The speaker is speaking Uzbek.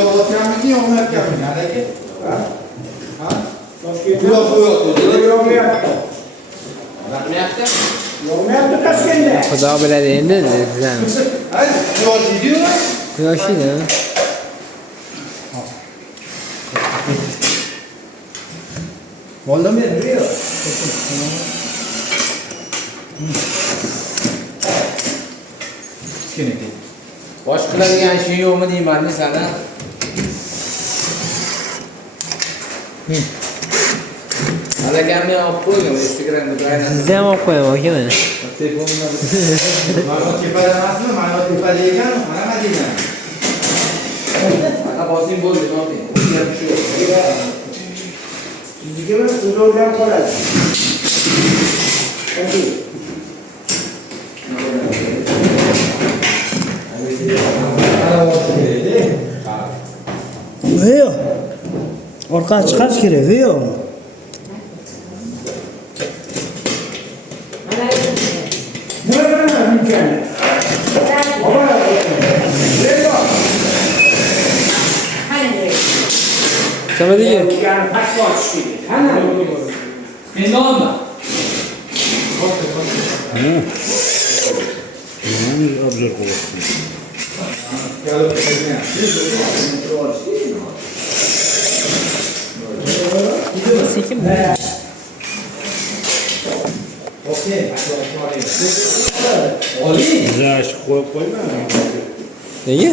Yog'otganmiki, yog'mayotganmi? Aka? Ha? Toshkentda yog'mayapti. Yog'mayapti? Yog'mayapti Toshkentda. Xudo biladi endi bizdan. Ay, quyosh yidiyu. Quyoshini. Oldin men biliyor. Kichkina. Bosh qiladigan ish yo'qmi deyman sana. Halakamni olib qo'ygan Instagramda bilan. Sizni ham olib qo'yaman aka mana. Telefonda. Mana tepada emasmi? Mana tepada ekan, mana degan. Mana bosing bo'ldi, noting. Sizga mana o'zingizdan qoladi. Veyo. Orqaga chiqarish kerak, veyo. Sama deydi. Endi olma. Obzor qilyapti. Sekin. Okey. Zash qo'yib qo'yma. Nega?